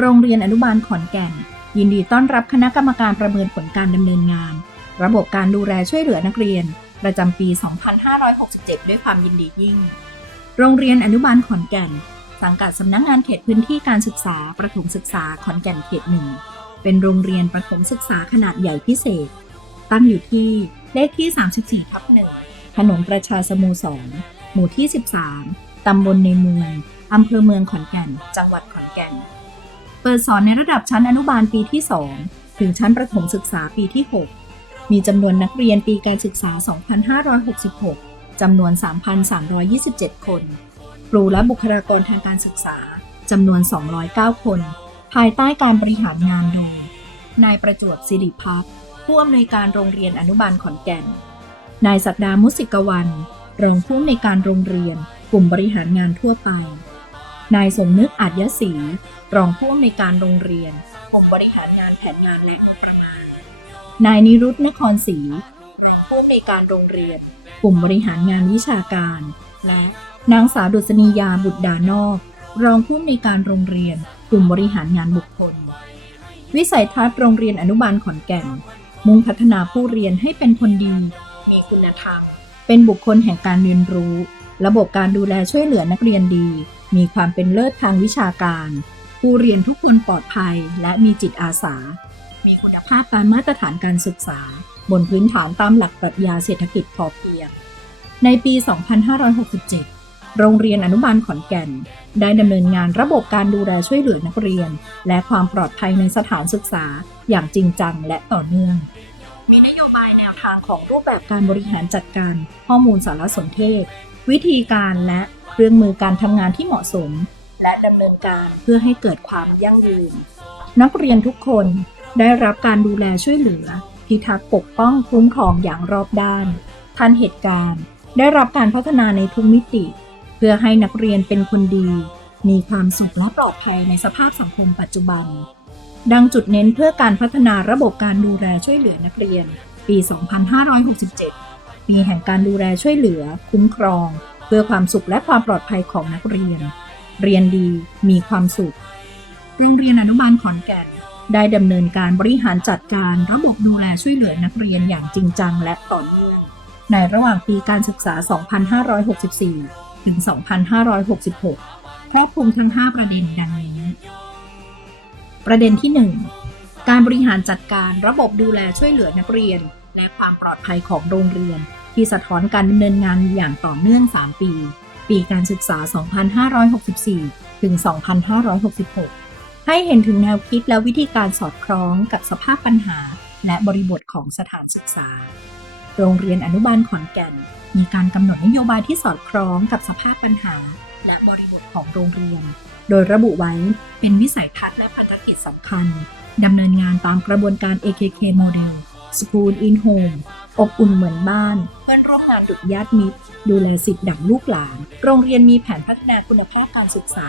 โรงเรียนอนุบาลขอนแก่น ยินดีต้อนรับคณะกรรมการประเมินผลการดำเนินงาน ระบบการดูแลช่วยเหลือนักเรียน ประจำปี 2567 ด้วยความยินดียิ่ง โรงเรียนอนุบาลขอนแก่น สังกัดสำนักงานเขตพื้นที่การศึกษาประถมศึกษาขอนแก่นเขตหนึ่งเป็นโรงเรียนประถมศึกษาขนาดใหญ่พิเศษ ตั้งอยู่ที่เลขที่ 34ทับหนึ่งถนนประชาสโมสรหมู่ที่ 13 ตำบลในเมืองอำเภอเมืองขอนแก่น จังหวัดขอนแก่น เปิดสอนในระดับชั้นอนุบาลปีที่ 2 ถึงชั้นประถมศึกษาปีที่ 6 มีจำนวนนักเรียนปีการศึกษา 2566 จำนวน 3,327 คน ครูและบุคลากรทางการศึกษา จำนวน 209 คน ภายใต้การบริหารงานโดย นายประจวบสิริพัฒน์ผู้อำนวยการโรงเรียนอนุบาลขอนแก่น นายศักดามุสิกวันรองผู้อำนวยการโรงเรียน กลุ่มบริหารงานทั่วไป นายสมนึกอาจยศรีรองผู้อำนวยการโรงเรียนกลุ่มบริหารงานแผนงานและงบประมาณ นายนิรุตนครศรีผู้อำนวยการโรงเรียนกลุ่มบริหารงานวิชาการ และนางสาวดุษณียาบุตรดานอก รองผู้อำนวยการโรงเรียนกลุ่มบริหารงานบุคคล วิสัยทัศน์โรงเรียนอนุบาลขอนแก่น มุ่งพัฒนาผู้เรียนให้เป็นคนดี มีคุณธรรม เป็นบุคคลแห่งการเรียนรู้ ระบบการดูแลช่วยเหลือนักเรียนดี มีความเป็นเลิศทางวิชาการ ผู้เรียนทุกคนปลอดภัยและมีจิตอาสา มีคุณภาพตามมาตรฐานการศึกษา บนพื้นฐานตามหลักปรัชญาเศรษฐกิจพอเพียง ในปี 2567 โรงเรียนอนุบาลขอนแก่น ได้ดำเนินงานระบบการดูแลช่วยเหลือนักเรียน และความปลอดภัยในสถานศึกษาอย่างจริงจังและต่อเนื่อง มีนโย ของรูปแบบการบริหารจัดการข้อมูลสารสนเทศ วิธีการและเครื่องมือการทำงานที่เหมาะสม และดำเนินการเพื่อให้เกิดความยั่งยืน นักเรียนทุกคนได้รับการดูแลช่วยเหลือ พิทักษ์ปกป้องคุ้มครองอย่างรอบด้านทันเหตุการณ์ ได้รับการพัฒนาในทุกมิติ เพื่อให้นักเรียนเป็นคนดี มีความสุขและปลอดภัยในสภาพสังคมปัจจุบัน ดังจุดเน้นเพื่อการพัฒนาระบบการดูแลช่วยเหลือนักเรียน ปี 2567ปีแห่งการดูแลช่วยเหลือ คุ้มครอง เพื่อความสุขและความปลอดภัยของนักเรียน เรียนดีมีความสุขโรงเรียนอนุบาลขอนแก่น ได้ดำเนินการบริหารจัดการระบบดูแลช่วยเหลือนักเรียนอย่างจริงจังและต่อเนื่องในระหว่างปีการศึกษา 2564 ถึง 2566ครอบคลุมทั้ง 5 ประเด็นดังนี้ ประเด็นที่ 1 การบริหารจัดการระบบดูแลช่วยเหลือนักเรียน และความปลอดภัยของโรงเรียน ที่สะท้อนการดำเนินงานอย่างต่อเนื่อง 3 ปี ปีการศึกษา 2564 ถึง 2566 ให้เห็นถึงแนวคิดและวิธีการสอดคล้องกับสภาพปัญหา และบริบทของสถานศึกษา โรงเรียนอนุบาลขอนแก่น มีการกำหนดนโยบายที่สอดคล้องกับสภาพปัญหา และบริบทของโรงเรียน โดยระบุไว้เป็นวิสัยทัศน์และภารกิจสำคัญ ดำเนินงานตามกระบวนการ AKK Model School in Home อบอุ่นเหมือนบ้าน เพื่อนร่วมงานดุจญาติมิตร ดูแลสิทธิ์ดั่งลูกหลาน โรงเรียนมีแผนพัฒนาคุณภาพการศึกษา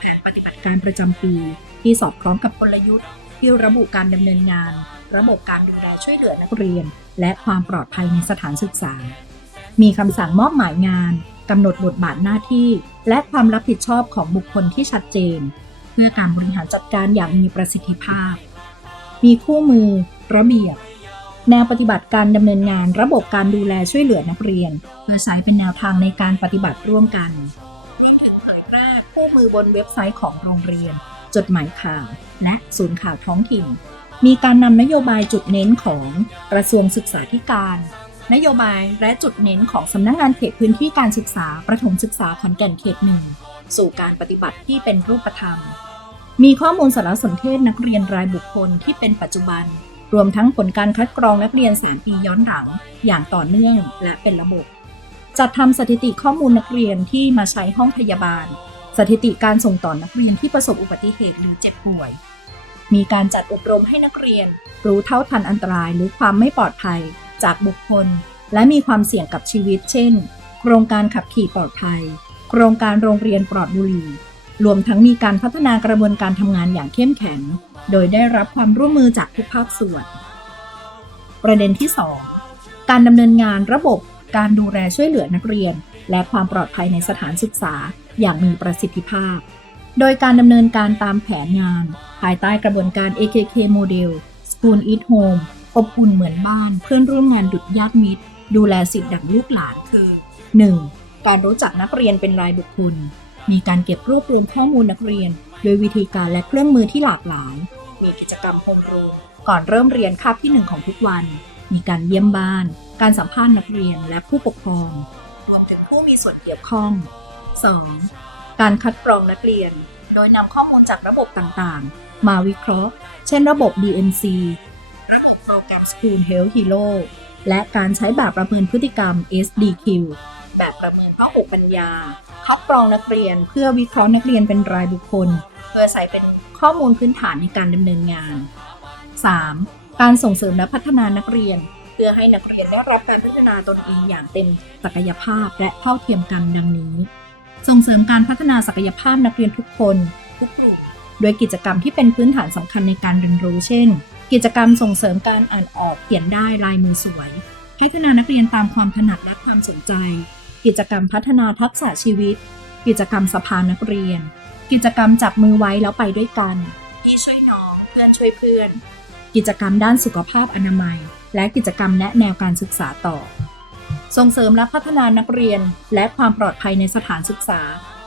แผนปฏิบัติการประจำปี ที่สอดคล้องกับกลยุทธ์ ที่ระบุการดำเนินงาน ระบบการดูแลช่วยเหลือนักเรียน และความปลอดภัยในสถานศึกษา มีคำสั่งมอบหมายงานกำหนดบทบาทหน้าที่ และความรับผิดชอบของบุคคลที่ชัดเจน เพื่อการบริหารจัดการอย่างมีประสิทธิภาพ มีคู่มือ ระเบียบ แนวปฏิบัติการดำเนินงานระบบการดูแลช่วยเหลือนักเรียนเพื่อใช้เป็นแนวทางในการปฏิบัติร่วมกันรวมถึงเผยแพร่คู่มือบนเว็บไซต์ของโรงเรียน จดหมายข่าว และศูนย์ข่าวท้องถิ่น มีการนำนโยบายจุดเน้นของกระทรวงศึกษาธิการ นโยบายและจุดเน้นของสำนักงานเขตพื้นที่การศึกษาประถมศึกษาขอนแก่นเขตหนึ่ง สู่การปฏิบัติที่เป็นรูปธรรม มีข้อมูลสารสนเทศนักเรียนรายบุคคลที่เป็นปัจจุบัน รวมทั้งผลการคัดกรองนักเรียนแสนปีย้อนหลัง อย่างต่อเนื่องและเป็นระบบ จัดทำสถิติข้อมูลนักเรียนที่มาใช้ห้องพยาบาล สถิติการส่งต่อนักเรียนที่ประสบอุบัติเหตุหรือเจ็บป่วย มีการจัดอบรมให้นักเรียน รู้เท่าทันอันตรายหรือความไม่ปลอดภัยจากบุคคล และมีความเสี่ยงกับชีวิต เช่น โครงการขับขี่ปลอดภัย โครงการโรงเรียนปลอดบุหรี่ รวมทั้งมีการพัฒนากระบวนการทำงานอย่างเข้มแข็ง โดยได้รับความร่วมมือจากทุกภาคส่วน ประเด็นที่ 2 การดำเนินงานระบบ การดูแลช่วยเหลือนักเรียน และความปลอดภัยในสถานศึกษาอย่างมีประสิทธิภาพ โดยการดำเนินการตามแผนงาน ภายใต้กระบวนการ AKK Model School Eat Home อบอุ่นเหมือนบ้านเพื่อนร่วมงานดุจญาติมิตร ดูแลสิทธิ์ดังลูกหลานคือ 1. การรู้จักนักเรียนเป็นรายบุคคล มีการเก็บรวบรวมข้อมูลนักเรียน โดยวิธีการและเครื่องมือที่หลากหลาย มีกิจกรรมโฮมรูมก่อนเริ่มเรียนคาบที่หนึ่งของทุกวัน มีการเยี่ยมบ้าน การสัมภาษณ์นักเรียนและผู้ปกครอง รวมถึงผู้มีส่วนเกี่ยวข้อง 2. การคัดกรองนักเรียน โดยนำข้อมูลจากระบบต่างๆ มาวิเคราะห์ เช่นระบบ DMC ระบบโปรแกรม School Health Hero และการใช้แบบประเมินพฤติกรรม SDQ แบบ ประเมินข้อบุปัญญา คัดกรองนักเรียนเพื่อวิเคราะห์นักเรียนเป็นรายบุคคล เพื่อใส่เป็นข้อมูลพื้นฐานในการดำเนินงาน 3. การส่งเสริมและพัฒนานักเรียน เพื่อให้นักเรียนได้รับการพัฒนาตนเองอย่างเต็มศักยภาพและเท่าเทียมกันดังนี้ ส่งเสริมการพัฒนาศักยภาพนักเรียนทุกคน ทุกกลุ่มโดยกิจกรรมที่เป็นพื้นฐานสำคัญในการเรียนรู้ เช่น กิจกรรมส่งเสริมการอ่านออกเขียนได้ลายมือสวย พัฒนานักเรียนตามความถนัดและความสนใจ กิจกรรมพัฒนาทักษะชีวิต กิจกรรมสภานักเรียน กิจกรรมจับมือไว้แล้วไปด้วยกัน พี่ช่วยน้อง เพื่อนช่วยเพื่อน กิจกรรมด้านสุขภาพอนามัย และกิจกรรมแนะแนวการศึกษาต่อ ส่งเสริมและพัฒนานักเรียน และความปลอดภัยในสถานศึกษา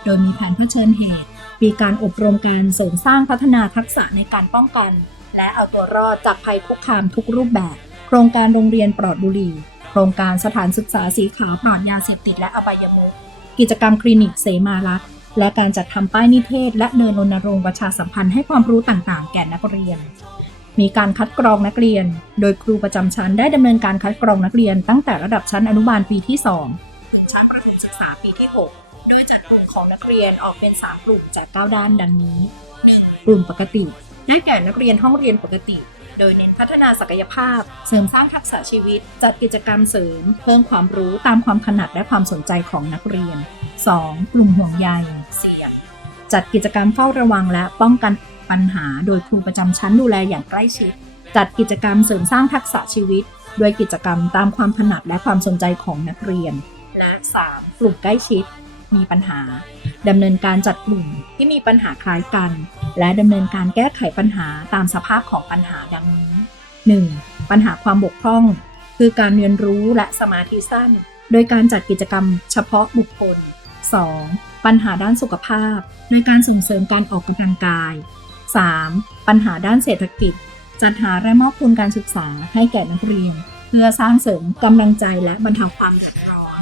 โดยมีแผนเผชิญเหตุ มีการอบรมการเสริมสร้างพัฒนาทักษะในการป้องกัน และเอาตัวรอดจากภัยคุกคามทุกรูปแบบ โครงการโรงเรียนปลอดบุหรี่ ครงการสถานศึกษาสีขาวปลอดยาเสพติดและอบายมุขกิจกรรมคลินิกเสมารักษ์และการจัดทำป้ายนิเทศ และเดินรณรงค์ประชาสัมพันธ์ให้ความรู้ต่างๆ แก่นักเรียน มีการคัดกรองนักเรียน โดยครูประจำชั้นได้ดำเนินการคัดกรองนักเรียน ตั้งแต่ระดับชั้นอนุบาลปีที่2ถึงชั้นประถมศึกษาปีที่ 6 โดยจัดกลุ่มของนักเรียนออกเป็น 3 กลุ่มจาก 9 ด้านดังนี้ กลุ่มปกติ ได้แก่นักเรียนห้องเรียนปกติ โดยเน้นพัฒนาศักยภาพ เสริมสร้างทักษะชีวิต จัดกิจกรรมเสริม เพิ่มความรู้ตามความถนัดและความสนใจของนักเรียน 2. กลุ่มห่วงใยเสี่ยงจัดกิจกรรมเฝ้าระวังและป้องกันปัญหา โดยครูประจำชั้นดูแลอย่างใกล้ชิด จัดกิจกรรมเสริมสร้างทักษะชีวิตโดยกิจกรรมตามความถนัดและความสนใจของนักเรียน และ 3. กลุ่มใกล้ชิด มีปัญหา ดำเนินการจัดกลุ่มที่มีปัญหาคล้ายกัน และดำเนินการแก้ไขปัญหาตามสภาพของปัญหาดังนี้ 1. ปัญหาความบกพร่อง คือการเรียนรู้และสมาธิสั้น โดยการจัดกิจกรรมเฉพาะบุคคล 2. ปัญหาด้านสุขภาพในการส่งเสริมการออกกำลังกาย 3. ปัญหาด้านเศรษฐกิจ จัดหาและมอบทุนการศึกษาให้แก่นักเรียน เพื่อสร้างเสริมกำลังใจและบรรเทาความเดือดร้อน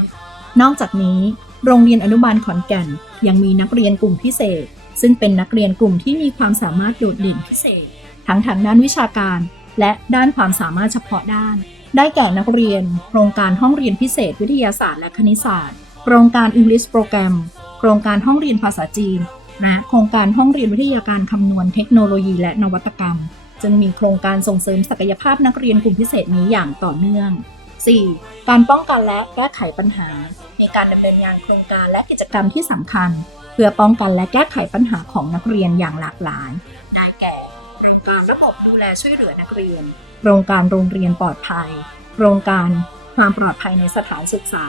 นอกจากนี้ โรงเรียนอนุบาลขอนแก่น ยังมีนักเรียนกลุ่มพิเศษ ซึ่งเป็นนักเรียนกลุ่มที่มีความสามารถโดดเด่นพิเศษ ทั้งทางด้านวิชาการ และด้านความสามารถเฉพาะด้าน ได้แก่นักเรียน โครงการห้องเรียนพิเศษวิทยาศาสตร์และคณิตศาสตร์ โครงการ English Program โครงการห้องเรียนภาษาจีนและโครงการห้องเรียนวิทยาการคำนวณเทคโนโลยีและนวัตกรรม จึงมีโครงการส่งเสริมศักยภาพนักเรียนกลุ่มพิเศษนี้อย่างต่อเนื่อง 4. การป้องกันและแก้ไขปัญหาในการดำเนินงานโครงการและกิจกรรมที่สำคัญ เพื่อป้องกันและแก้ไขปัญหาของนักเรียนอย่างหลากหลาย ได้แก่โครงการระบบดูแลช่วยเหลือนักเรียน โครงการโรงเรียนปลอดภัย โครงการความปลอดภัยในสถานศึกษา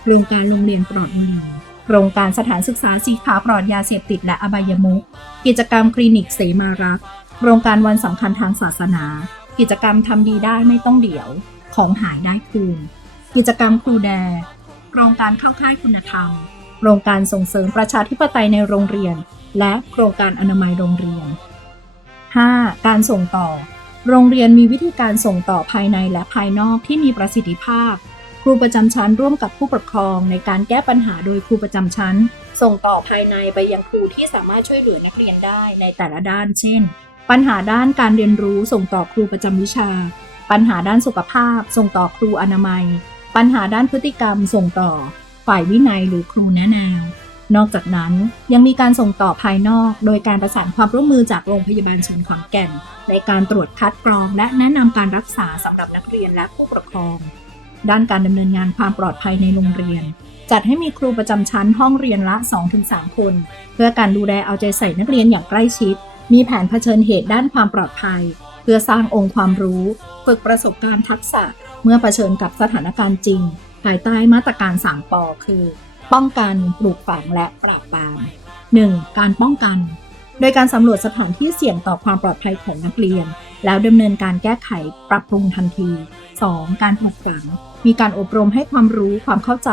โครงการโรงเรียนปลอดบุหรี่โครงการสถานศึกษาสีขาวปลอดยาเสพติดและอบายมุข กิจกรรมคลินิกเสมารักษ์โครงการวันสำคัญทางศาสนา กิจกรรมทำดีได้ไม่ต้องเดี๋ยว ของหายได้คืน กิจกรรมครูแดโครงการเข้าค่ายคุณธรรม โครงการส่งเสริมประชาธิปไตยในโรงเรียน และโครงการอนามัยโรงเรียน 5. การส่งต่อ โรงเรียนมีวิธีการส่งต่อภายในและภายนอกที่มีประสิทธิภาพ ครูประจำชั้นร่วมกับผู้ปกครองในการแก้ปัญหาโดยครูประจำชั้น ส่งต่อภายในไปยังครูที่สามารถช่วยเหลือนักเรียนได้ในแต่ละด้าน เช่น ปัญหาด้านการเรียนรู้ส่งต่อครูประจำวิชา ปัญหาด้านสุขภาพ ส่งต่อครูอนามัย ปัญหาด้านพฤติกรรม ส่งต่อ ฝ่ายวินัยหรือครูแนะแนวนอกจากนั้นยังมีการส่งต่อภายนอก โดยการประสานความร่วมมือจากโรงพยาบาลศูนย์ขอนแก่น ในการตรวจคัดกรองและแนะนำการรักษาสำหรับนักเรียนและผู้ปกครอง ด้านการดำเนินงานความปลอดภัยในโรงเรียน จัดให้มีครูประจำชั้นห้องเรียนละ 2-3 คน เพื่อการดูแลเอาใจใส่นักเรียนอย่างใกล้ชิด มีแผนเผชิญเหตุด้านความปลอดภัย พื่อสร้างองค์ความรู้ ฝึกประสบการณ์ทักษะเมื่อเผชิญกับสถานการณ์จริง ภายใต้มาตรการ 3ปอคือ ป้องกันปลูกฝังและปราบปราม 1. การป้องกัน โดยการสำรวจสถานที่เสี่ยงต่อความปลอดภัยของนักเรียน แล้วดำเนินการแก้ไขปรับปรุงทันที 2. การปลูกฝัง มีการอบรมให้ความรู้ความเข้าใจ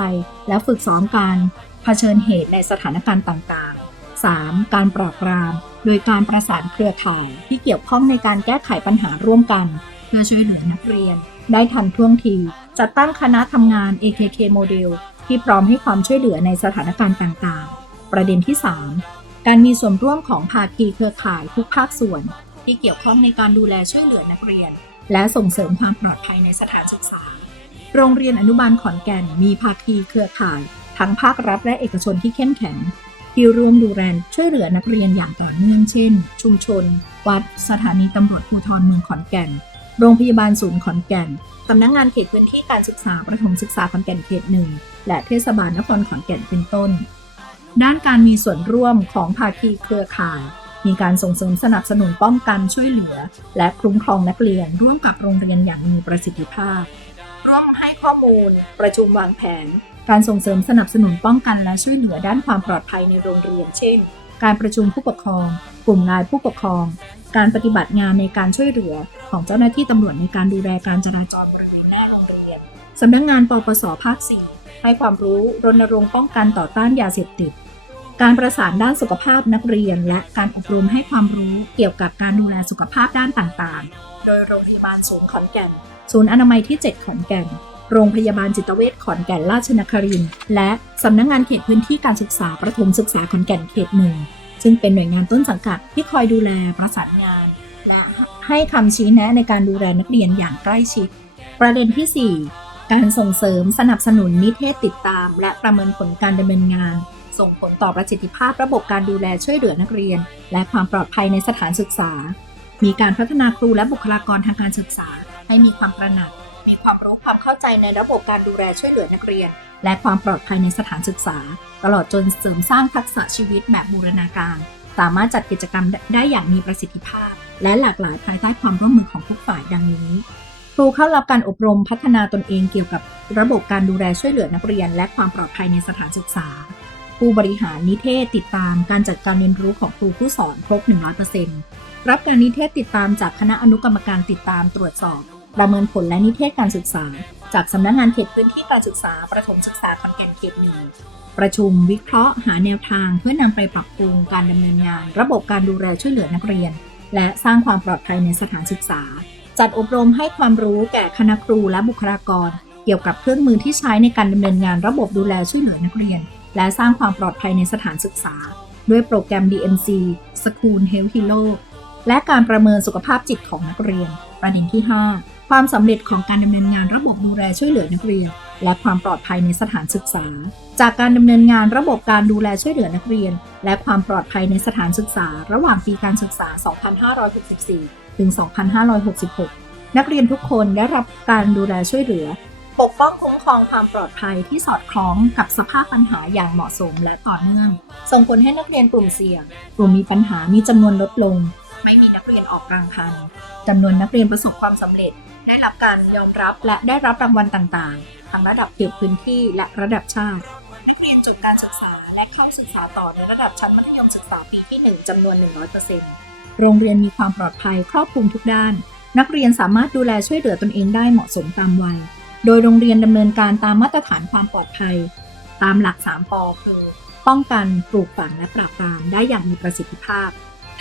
และฝึกซ้อมการเผชิญเหตุในสถานการณ์ต่างๆ 3. การปราบปราม โดยการประสานเครือข่ายที่เกี่ยวข้องในการแก้ไขปัญหาร่วมกัน เพื่อช่วยเหลือนักเรียน ได้ทันท่วงที จัดตั้งคณะทำงาน AKK โมเดลที่พร้อมให้ความช่วยเหลือในสถานการณ์ต่างๆ ประเด็นที่ 3 การมีส่วนร่วมของภาคีเครือข่ายทุกภาคส่วน ที่เกี่ยวข้องในการดูแลช่วยเหลือนักเรียน และส่งเสริมความปลอดภัยในสถานศึกษา โรงเรียนอนุบาลขอนแก่นมีภาคีเครือข่าย ทั้งภาครัฐและเอกชนที่เข้มแข็ง ที่ร่วมดูแลช่วยเหลือนักเรียนอย่างต่อเนื่องเช่น ชุมชน วัด สถานีตำรวจภูธรเมืองขอนแก่น โรงพยาบาลศูนย์ขอนแก่นสำนักงงานเขตพื้นที่การศึกษาประถมศึกษาขอนแก่นเขตหนึ่งและเทศบาลนครขอนแก่นเป็นต้น ด้านการมีส่วนร่วมของภาคีเครือข่าย มีการส่งเสริมสนับสนุนป้องกันช่วยเหลือ และคุ้มครองนักเรียนร่วมกับโรงเรียนอย่างมีประสิทธิภาพ ร่วมให้ข้อมูล ประชุมวางแผน การส่งเสริมสนับสนุนป้องกันและช่วยเหลือด้านความปลอดภัยในโรงเรียน เช่น การประชุมผู้ปกครอง กลุ่มงานผู้ปกครอง การปฏิบัติงานในการช่วยเหลือของเจ้าหน้าที่ตำรวจในการดูแลการจราจรบริเวณหน้าโรงเรียน สำนักงานปปสภาค 4 ให้ความรู้รณรงค์ป้องกันต่อต้านยาเสพติด การประสานด้านสุขภาพนักเรียน และการอบรมให้ความรู้เกี่ยวกับการดูแลสุขภาพด้านต่างๆ โดยโรงพยาบาลศูนย์ขอนแก่น ศูนย์อนามัยที่ 7 ขอนแก่น โรงพยาบาลจิตเวชขอนแก่นราชนครินทร์และสำนักงงานเขตพื้นที่การศึกษาประถมศึกษาขอนแก่นเขตหนึ่งซึ่งเป็นหน่วยงานต้นสังกัดที่คอยดูแลประสานงาน และให้คำชี้แนะในการดูแลนักเรียนอย่างใกล้ชิด ประเด็นที่ 4 การส่งเสริมสนับสนุนนิเทศติดตาม และประเมินผลการดำเนินงาน ส่งผลต่อประสิทธิภาพระบบการดูแลช่วยเหลือนักเรียน และความปลอดภัยในสถานศึกษา มีการพัฒนาครูและบุคลากรทางการศึกษา ให้มีความตระหนัก ความเข้าใจในระบบการดูแลช่วยเหลือนักเรียน และความปลอดภัยในสถานศึกษา ตลอดจนเสริมสร้างทักษะชีวิตแบบบูรณาการ สามารถจัดกิจกรรมได้อย่างมีประสิทธิภาพ และหลากหลายภายใต้ความร่วมมือของทุกฝ่ายดังนี้ครูเข้ารับการอบรมพัฒนาตนเองเกี่ยวกับระบบการดูแลช่วยเหลือนักเรียน และความปลอดภัยในสถานศึกษา ผู้บริหารนิเทศติดตามการจัดการเรียนรู้ของครูผู้สอนครบ 100%รับการนิเทศติดตามจากคณะอนุกรรมการติดตามตรวจสอบ ประเมินผลและนิเทศการศึกษา จากสำนักงานเขตพื้นที่การศึกษา ประถมศึกษาขอนแก่นเขตหนึ่งประชุมวิเคราะห์หาแนวทางเพื่อนำไปปรับปรุงการดำเนินงาน ระบบการดูแลช่วยเหลือนักเรียน และสร้างความปลอดภัยในสถานศึกษา จัดอบรมให้ความรู้แก่คณะครูและบุคลากร เกี่ยวกับเครื่องมือที่ใช้ในการดำเนินงานระบบดูแลช่วยเหลือนักเรียน และสร้างความปลอดภัยในสถานศึกษา ด้วยโปรแกรม DMC School Health Hero และการประเมินสุขภาพจิตของนักเรียน ประเด็นที่ 5 ความสำเร็จของการดำเนินงานระบบดูแลช่วยเหลือนักเรียน และความปลอดภัยในสถานศึกษา จากการดำเนินงานระบบการดูแลช่วยเหลือนักเรียน และความปลอดภัยในสถานศึกษา ระหว่างปีการศึกษา 2564 ถึง 2566 นักเรียนทุกคนได้รับการดูแลช่วยเหลือ ปกป้องคุ้มครองความปลอดภัยที่สอดคล้องกับสภาพปัญหาอย่างเหมาะสมและต่อเนื่อง ส่งผลให้นักเรียนกลุ่มเสี่ยง กลุ่มมีปัญหามีจำนวนลดลง ไม่มีนักเรียนออกกลางคันจำนวนนักเรียนประสบความสำเร็จ ได้รับการยอมรับและได้รับรางวัลต่างๆ ทั้งระดับเขตพื้นที่และระดับชาตินักเรียนจบการศึกษาและเข้าศึกษาต่อในระดับชั้นมัธยมศึกษาปีที่ 1จำนวน 100%โรงเรียนมีความปลอดภัยครอบคลุมทุกด้าน นักเรียนสามารถดูแลช่วยเหลือตนเองได้เหมาะสมตามวัย โดยโรงเรียนดำเนินการตามมาตรฐานความปลอดภัย ตามหลัก 3ปอคือ ป้องกัน ปลูกฝังและปราบปรามได้อย่างมีประสิทธิภาพ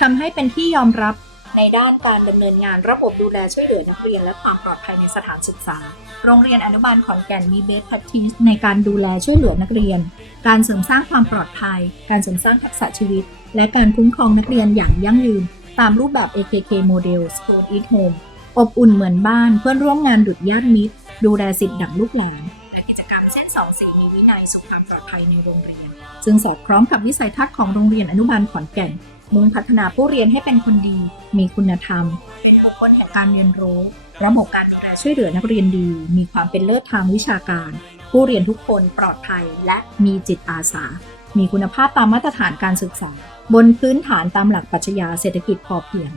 ทำให้เป็นที่ยอมรับ ในด้านการดำเนินงานระบบดูแลช่วยเหลือนักเรียน และความปลอดภัยในสถานศึกษา โรงเรียนอนุบาลขอนแก่นมีเบส p r a c t i c e ในการดูแลช่วยเหลือนักเรียน การเสริมสร้างความปลอดภัย การเสริมสร้างทักษะชีวิต และการคุ้มครองนักเรียนอย่างยั่งยืน ตามรูปแบบ AKK Model School Eat Home อบอุ่นเหมือนบ้านเพื่อนร่วมงานดุจญาติมิตร ดูแลสิทธิ์ดั่งลูกหลานและกิจกรรมเส้นสองสีมีวินัยสู่ความปลอดภัยในโรงเรียน ซึ่งสอดคล้องกับวิสัยทัศน์ของโรงเรียนอนุบาลขอนแก่น มุ่งพัฒนาผู้เรียนให้เป็นคนดี มีคุณธรรม เป็นบุคคลแห่งการเรียนรู้ ระบบการดูแลช่วยเหลือนักเรียนดี มีความเป็นเลิศทางวิชาการ ผู้เรียนทุกคนปลอดภัยและมีจิตอาสา มีคุณภาพตามมาตรฐานการศึกษา บนพื้นฐานตามหลักปรัชญาเศรษฐกิจพอเพียง